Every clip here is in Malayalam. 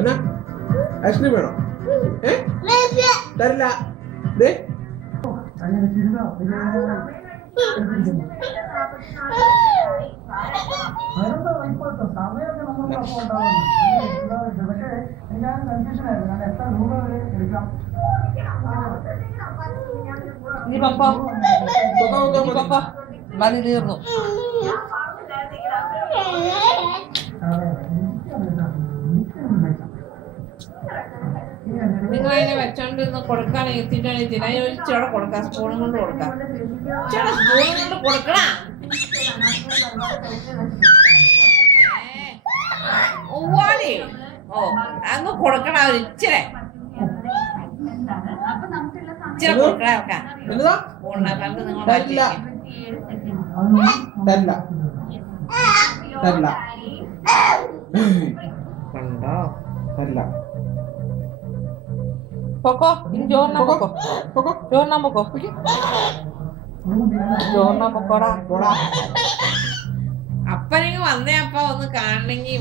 എന്നാ ഐസ്ക്രീം വേണോ? തരില്ല. ദേ മതി തീർന്നു. നിങ്ങൾ അതിനെ വെച്ചോണ്ടിരുന്ന് കൊടുക്കാൻ എത്തിയിട്ടാണ് ഇതിനോടെ കൊടുക്കാം. സ്പൂണും കൊണ്ട് കൊടുക്കാം. സ്പൂണും കൊണ്ട് കൊടുക്കണ ഓടി. ഓ അങ്ങ് കൊടുക്കണ ഒരു ഇച്ചിരി കൊടുക്കണ വെക്കാം. സ്പൂണിനെ കണ്ട് നിങ്ങൾ കണ്ടോ? പൊക്കോ ഇനി ജോറിനാ പൊക്കോ. ജോറിനാ പൊക്കോ. ജോറിനാ പൊക്കോടാ. അപ്പനെങ്കിൽ വന്നേ അപ്പ ഒന്ന് കാണണെങ്കി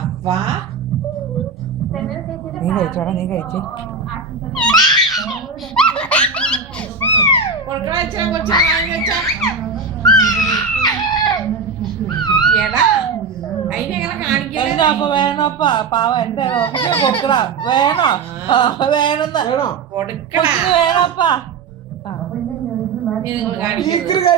അപ്പ നീ കഴിച്ചോടാ. നീ കഴിച്ചേ കൊടുക്കണ വെച്ചാ കൊച്ചാ വെച്ചാ എടാ അതിനെങ്ങനെ കാണിക്കണ. അപ്പൊ വേണോപ്പാ പാവ എന്റെ കൊടുക്കണ വേണോ? വേണമെന്ന് കൊടുക്കണ വേണോപ്പാ. നിങ്ങൾ കാണിക്കരുത്.